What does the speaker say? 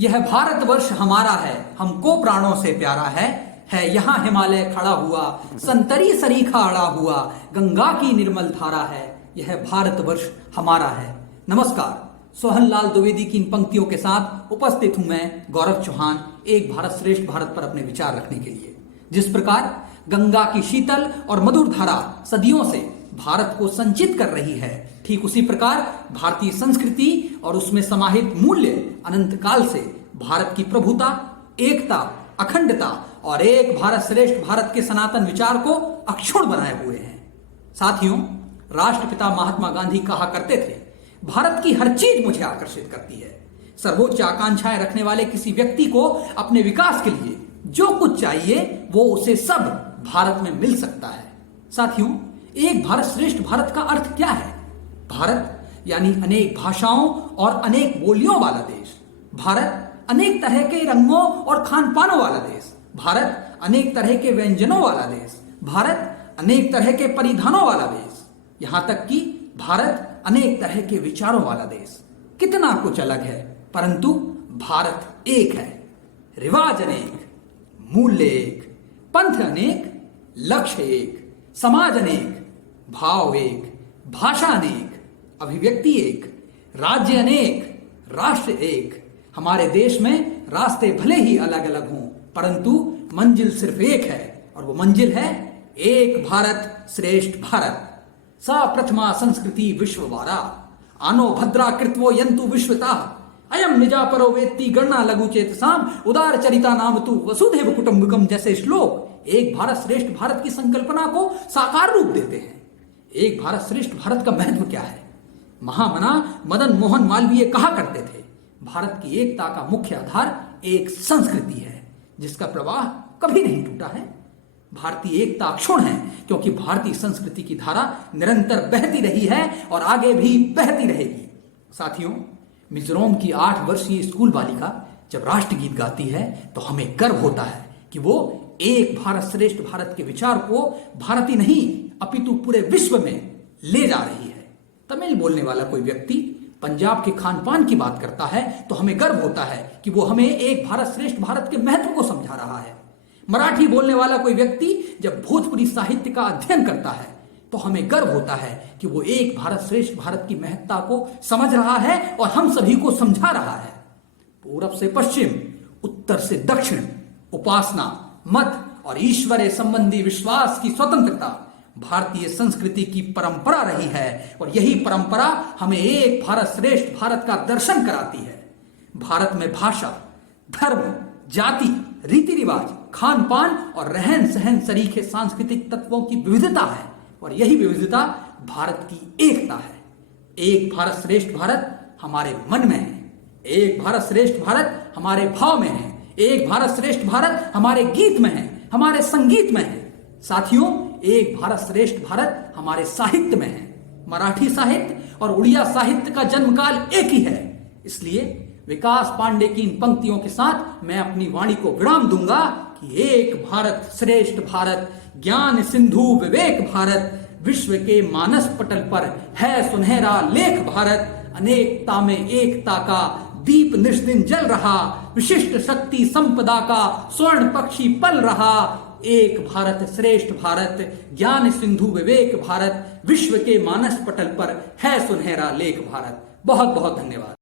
यह भारतवर्ष हमारा है, हमको प्राणों से प्यारा है यहाँ हिमालय खड़ा हुआ, संतरी सरीखा अड़ा हुआ, गंगा की निर्मल धारा है, यह भारतवर्ष हमारा है। नमस्कार, सोहन लाल द्विवेदी की इन पंक्तियों के साथ उपस्थित हूं मैं गौरव चौहान, एक भारत श्रेष्ठ भारत पर अपने विचार रखने के लिए। जिस प्रकार गंगा की शीतल और मधुर धारा सदियों से भारत को संचित कर रही है, ठीक उसी प्रकार भारतीय संस्कृति और उसमें समाहित मूल्य अनंत काल से भारत की प्रभुता, एकता, अखंडता और एक भारत श्रेष्ठ भारत के सनातन विचार को अक्षुण्ण बनाए हुए हैं। साथियों, राष्ट्रपिता महात्मा गांधी कहा करते थे, भारत की हर चीज मुझे आकर्षित करती है। सर्वोच्च आकांक्षाएं रखने वाले किसी व्यक्ति को अपने विकास के लिए जो कुछ चाहिए वो उसे सब भारत में मिल सकता है। साथियों, एक भारत श्रेष्ठ भारत का अर्थ क्या है? भारत यानी अनेक भाषाओं और अनेक बोलियों वाला देश, भारत अनेक तरह के रंगों और खान पानों वाला देश, भारत अनेक तरह के व्यंजनों वाला देश, भारत अनेक तरह के परिधानों वाला देश, यहां तक कि भारत अनेक तरह के विचारों वाला देश। कितना कुछ अलग है, परंतु भारत एक है। रिवाज अनेक, मूल्य एक, पंथ अनेक, लक्ष्य एक, समाज अनेक, भाव एक, भाषा अनेक, अभिव्यक्ति एक, राज्य अनेक, राष्ट्र एक। हमारे देश में रास्ते भले ही अलग अलग हों, परंतु मंजिल सिर्फ एक है, और वो मंजिल है एक भारत श्रेष्ठ भारत। सा प्रथमा संस्कृति विश्ववारा, आनो भद्रा कृत्वो यंतु विश्वता, अयम निजा परो वेत्ति गणना लघु चेतसाम, उदार चरिता नाम तु वसुधैव कुटुंबकम जैसे श्लोक एक भारत श्रेष्ठ भारत की संकल्पना को साकार रूप देते हैं। एक भारत श्रेष्ठ भारत का महत्व क्या है? महामना मदन मोहन मालवीय कहा करते थे, भारत की एकता का मुख्य आधार एक संस्कृति है जिसका प्रवाह कभी नहीं टूटा है। भारतीय एकता अक्षुण्ण है क्योंकि भारतीय संस्कृति की धारा निरंतर बहती रही है और आगे भी बहती रहेगी। साथियों, मिजोरम की 8 वर्षीय स्कूल बालिका जब राष्ट्रगीत गाती है तो हमें गर्व होता है कि वो एक भारत श्रेष्ठ भारत के विचार को भारत ही नहीं अपितु पूरे विश्व में ले जा रही है। तमिल बोलने वाला कोई व्यक्ति पंजाब के खान पान की बात करता है तो हमें गर्व होता है कि वो हमें एक भारत श्रेष्ठ भारत के महत्व को समझा रहा है। मराठी बोलने वाला कोई व्यक्ति जब भोजपुरी साहित्य का अध्ययन करता है तो हमें गर्व होता है कि वो एक भारत श्रेष्ठ भारत की महत्ता को समझ रहा है और हम सभी को समझा रहा है। पूरब से पश्चिम, उत्तर से दक्षिण, उपासना, मत और ईश्वर संबंधी विश्वास की स्वतंत्रता भारतीय संस्कृति की परंपरा रही है और यही परंपरा हमें एक भारत श्रेष्ठ भारत का दर्शन कराती है। भारत में भाषा, धर्म, जाति, रीति रिवाज, खान पान और रहन सहन सरीखे सांस्कृतिक तत्वों की विविधता है और यही विविधता भारत की एकता है। एक भारत श्रेष्ठ भारत हमारे मन में है, एक भारत श्रेष्ठ भारत हमारे भाव में है, एक भारत श्रेष्ठ भारत हमारे गीत में है, हमारे संगीत में है। साथियों, एक भारत श्रेष्ठ भारत हमारे साहित्य में है। मराठी साहित्य और उड़िया साहित्य का जन्मकाल एक ही है। इसलिए विकास पांडे की इन पंक्तियों के साथ मैं अपनी वाणी को विराम दूंगा कि एक भारत श्रेष्ठ भारत, ज्ञान सिंधु विवेक भारत, विश्व के मानस पटल पर है सुनहरा लेख भारत, अनेकता में एकता का दीप निष्दिन जल रहा, विशिष्ट शक्ति संपदा का स्वर्ण पक्षी पल रहा। एक भारत श्रेष्ठ भारत, ज्ञान सिंधु विवेक भारत, विश्व के मानस पटल पर है सुनहरा लेख भारत। बहुत बहुत धन्यवाद।